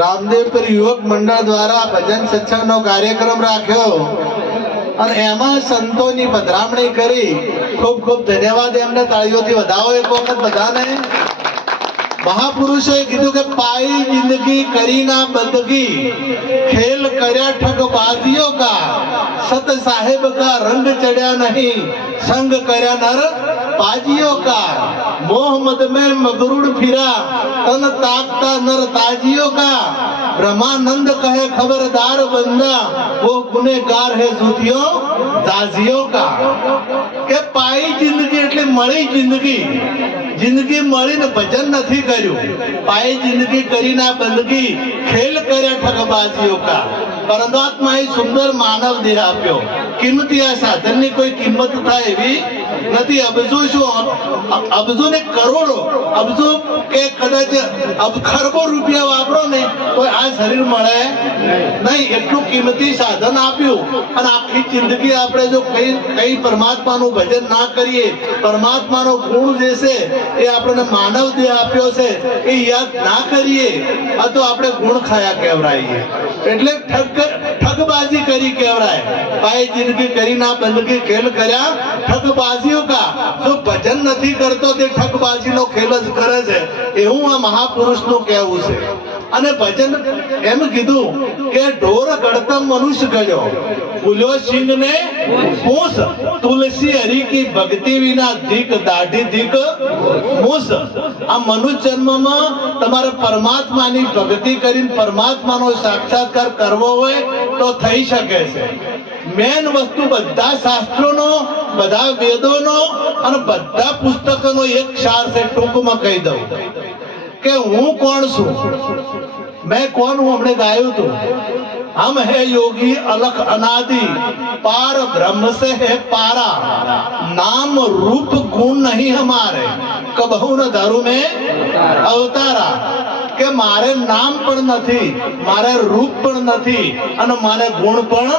રામદેવપુર યુવક મંડળ દ્વારા ભજન સત્સંગનો કાર્યક્રમ રાખ્યો અને એમાં સંતોની પધરામણી કરી. ખૂબ ખૂબ ધન્યવાદ એમને. તાળીઓથી વધાવો એક વખત બધાને. મહાપુરુષોએ કીધું કે પાઈ જિંદગી કરી ના બંદગી, ખેલ કર્યા ઠગબાજીઓ કા, સત સાહેબ કા રંગ ચડ્યા નહીં, સંગ કર્યા નર પાજીઓ કા, મોહ મદ में मगरूर फिरा, तन ताकता नर ताजियों का, ब्रह्मानंद कहे खबरदार बंदा, वो गुनेगार है जूतियों जाजियों का. કે પાઈ જિંદગી એટલે મળી જિંદગી. જિંદગી મળીને ભજન નથી કર્યું. પાઈ જિંદગી કરી ના બંદગી, ખેલ કર્યા ઠગબાજીઓ કા. પરમાત્માએ સુંદર માનવ દેહ આપ્યો. કિંમતી આ સાધનની કોઈ કિંમત થાય એવી નથી. અબજો શું, અબજો ને કરોડો, અબજો કે કદાચ ખરબો રૂપિયા વાપરો ને તો આ શરીર મળે નહીં. એટલું કિંમતી સાધન આપ્યું. અને આખી જિંદગી આપણે જો કઈ પરમાત્માનું ભજન ના કરીએ, પરમાત્માનો ગુણ જે છે એ આપણને માનવ દેહ આપ્યો છે એ યાદ ના કરીએ, આ તો આપણે ગુણ ખાયા કહેવરાઈએ. એટલે ઠગબાજી કરી કહેવરાય. પાઈ જિંદગી કરી ના બંદગી, ખેલ કર્યા ઠગબાજીઓ કા. જો ભજન નથી કરતો તે ઠગબાજીનો ખેલ જ કરે છે, એવું આ મહાપુરુષનું કહેવું છે. અને ભજન એમ કીધું કે ઢોર ગળતમ મનુષ્ય ગયો, ભૂલ્યો સિંહ ને પૂછ, તુલસી હરી કી ભક્તિ વિના ધીક દાઢી ધીક મૂસ. આ મનુષ્ય જન્મમાં તમારે પરમાત્માની ભક્તિ કરીને પરમાત્માનો સાક્ષાત્કાર કરવો હોય તો થઈ શકે છે. મેન વસ્તુ બધા શાસ્ત્રોનો, બધા વેદોનો અને બધા પુસ્તકોનો એક સાર છે. ટૂંકમાં કહી દઉં કે હું કોણ છું, मैं कौन हूं. हमने गाયું હતું, हम है योगी अलख अनादि, पार ब्रह्म से है पारा, नाम रूप गुण नहीं हमारे, कबहू न धरू में अवतारा. કે મારે નામ પણ નથી, મારે રૂપ પણ નથી અને મારે ગુણ પણ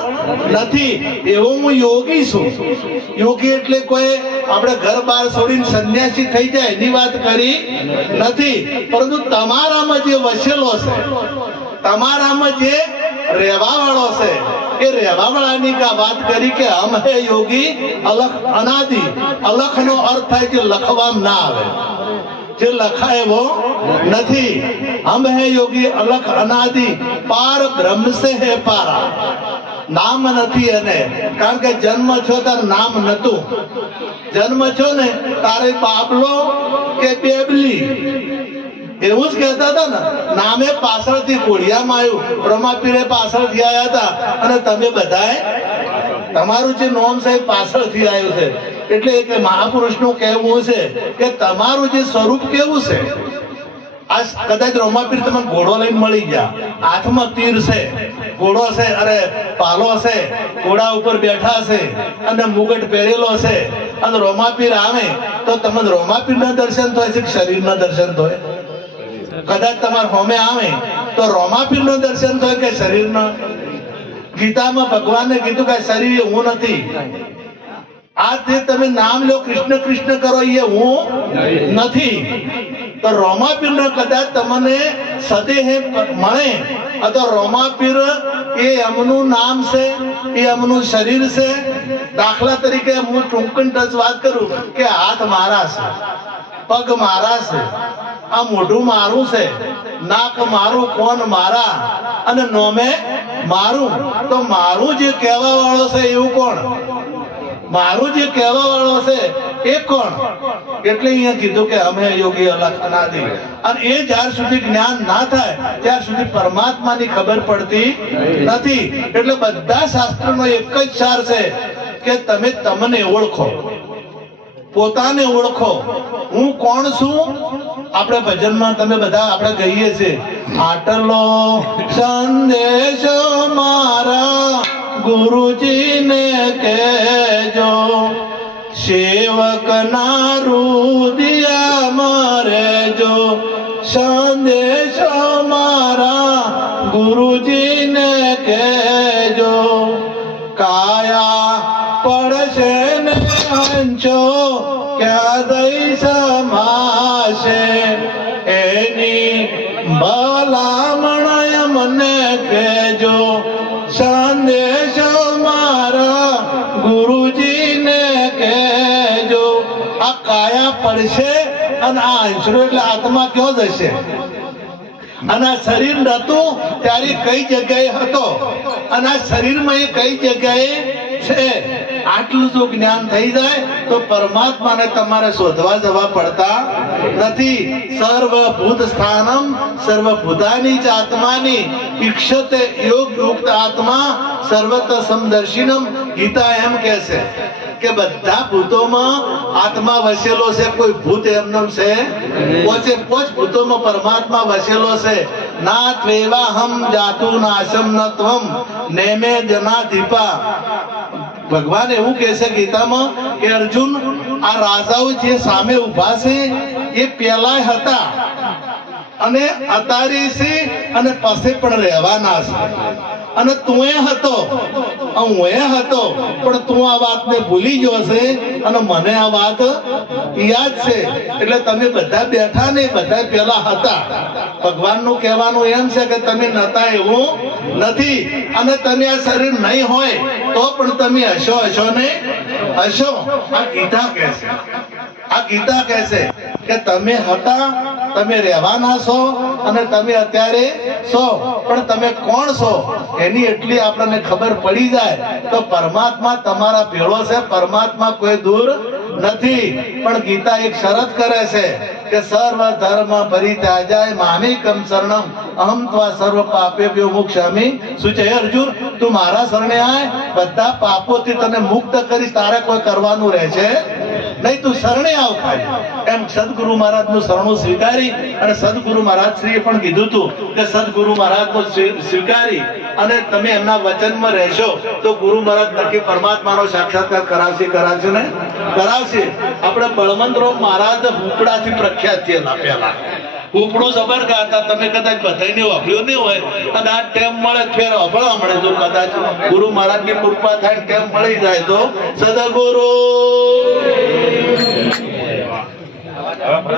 નથી, એવો હું યોગી છું. યોગી એટલે કોઈ આપણે ઘર બહાર છોડીને સંન્યાસી થઈ જાય એની વાત કરી નથી, પરંતુ તમારામાં જે વસેલો છે, તમારામાં જે રહેવા વાળો છે એ રહેવા વાળાની વાત કરી કે હમ હે યોગી અલખ અનાદિ. અલખ નો અર્થ થાય કે લખવામાં ના આવે, જે લખાય એવો નથી. हम है योगी अलख अनादि, पार ब्रह्म से है पारा. નામ નથી એને, કારણ કે જન્મ છો તાર નામ નતું. જન્મ છો ને તારે બાબલો કે બેબલી એવું જ કહેતા હતા ને. નામે પાછળથી કોડિયામાં આવ્યું, બ્રહ્માપીરે પાછળથી આવ્યા હતા અને તમે બધાએ તમારું જે નોમ છે પાછળથી આવ્યું છે. એટલે કે મહાપુરુષનું કહેવું છે કે તમારું જે સ્વરૂપ કેવું છે. આ કદાચ રોમાપીર તમને ઘોડો લઈને મળી ગયા, હાથમાં તીર છે, ઘોડો છે, અરે પાલો છે, ઘોડા ઉપર બેઠા છે અને મુગટ પહેરેલો છે, અને રોમાપીર આવે તો તમને રોમાપીરના દર્શન થાય છે કે શરીરના દર્શન થાય? કદાચ તમારે હોમે આવે તો રોમાપીરના દર્શન થાય કે શરીરના? ગીતામાં ભગવાને કીધું કે શરીર હું નથી. આ જે તમે નામ લો, કૃષ્ણ કૃષ્ણ કરો, એ હું નથી. તો રોમાપીર કદાચ તમને સદેહે મળે તો રોમાપીર એ એમનું નામ છે, એ એમનું શરીર છે. દાખલા તરીકે હું ટૂંકન ટચ વાત કરું કે હાથ મારા છે, પગ મારા છે, આ મોઢું મારું છે, નાક મારું, કોન મારા અને નોમે મારું. તો મારું જે કહેવા વાળો છે એવું કોણ? મારું જે કહેવા વાળો છે એ કોણ? એટલે અહીંયા કીધું કે અમે યોગી અલખ અનાદિ. અને એ જ્યાર સુધી જ્ઞાન ના થાય ત્યાર સુધી પરમાત્માની ખબર પડતી નથી. એટલે બધા શાસ્ત્રોનો એક જ સાર છે કે તમે તમને ઓળખો, પોતાને ઓળખો. હું કોણ છું? આપણે ભજનમાં તમે બધા આપણે કહીએ છીએ, આટલો સંદેશો મારા ગુરુજીને કહેજો, સેવક ના રુદિયા મરેજો. સંદેશો મારા ગુરુજીને કહેજો, કાયા પડશે ને હંચો ક્યાં દઈ સમાશે, એની ભલામણ મને કહેજો સંદેશો મારા ગુરુજીને કહેજો. આ કાયા પડશે અને આ અંશરો એટલે આત્મા ક્યાં જશે? અને આ શરીર નતું ત્યારે કઈ જગ્યાએ હતો અને આ શરીરમાં એ કઈ જગ્યાએ છે, આટલું જો જ્ઞાન થઈ જાય તો પરમાત્માને તમારે શોધવા જવા પડતા નથી. સર્વભૂત સ્થાનમ સર્વભૂતાની જ આત્માની ઈક્ષતે યોગ યુક્ત આત્મા સર્વત સમદર્શિનમ. ગીતા એમ કહે છે કે બધા ભૂતોમાં આત્મા વસેલો છે, કોઈ ભૂત એમનેમ છે પોચે પોચ ભૂતોમાં પરમાત્મા વસેલો છે. ના ત્વેવાહમ જાતુ નાશમ ન ત્વમ નેમે જનાધિપા. ભગવાન એવું કહે છે ગીતામાં કે અર્જુન, આ રાજાઓ જે સામે ઉભા છે એ પેલા હતા અને અત્યારે છે અને પછી પણ રહેવાના છે. અને તું હતો, હું હતો, પણ તું આ વાતને ભૂલી ગયો છે અને મને આ વાત યાદ છે. એટલે તમે બધા બેઠા ને બધા પેલા હતા. ભગવાનનું કહેવાનું એમ છે કે તમે નતા એવું નથી, અને તમે આ શરીર નહીં હોય તો પણ તમે હશો હશો ને હશો. આ ગીતા કહે છે, આ ગીતા કહે છે કે તમે હતા, તમે રહેવાના છો અને તમે અત્યારે છો, પણ તમે કોણ છો એની એટલી આપણને ખબર પડી જાય તો પરમાત્મા તમારા ભેળો છે. પરમાત્મા કોઈ દૂર નથી. પણ ગીતા એક શરત કરે છે કે સર્વ ધર્મ પરિત્યાજાય મામેકમ શરણમ અહમ ત્વા સર્વ પાપેભ્યો મોક્ષામિ. શું છે અર્જુન? તું મારા શરણે આય, બધા પાપોથી તને મુક્ત કરીશ. તારે કોઈ કરવાનું રહે છે નહીં, તું શરણે આવ ખાલી. એમ સદગુરુ મહારાજ નું શરણું સ્વીકારી અને સદગુરુ મહારાજ શ્રીએ પણ કીધું હતું કે સદગુરુ મહારાજ નું સ્વીકારી અને તમે એમના વચનમાં રહેશો તો ગુરુ મહારાજ નક્કી પરમાત્માનો સાક્ષાત્કાર કરાવશે. કરાવશે ને કરાવશે. આપણે બળવંતરાવ મહારાજ હુપડાથી પ્રખ્યાત થયેલા. પેલા હુપડું જબર ગાતા, તમે કદાચ બધાને વાપર્યું નહીં હોય અને આ ટેમ મળે ફેર અભળા મળે. જો કદાચ ગુરુ મહારાજ ની કૃપા થાય ટેમ મળી જાય તો સદગુરુ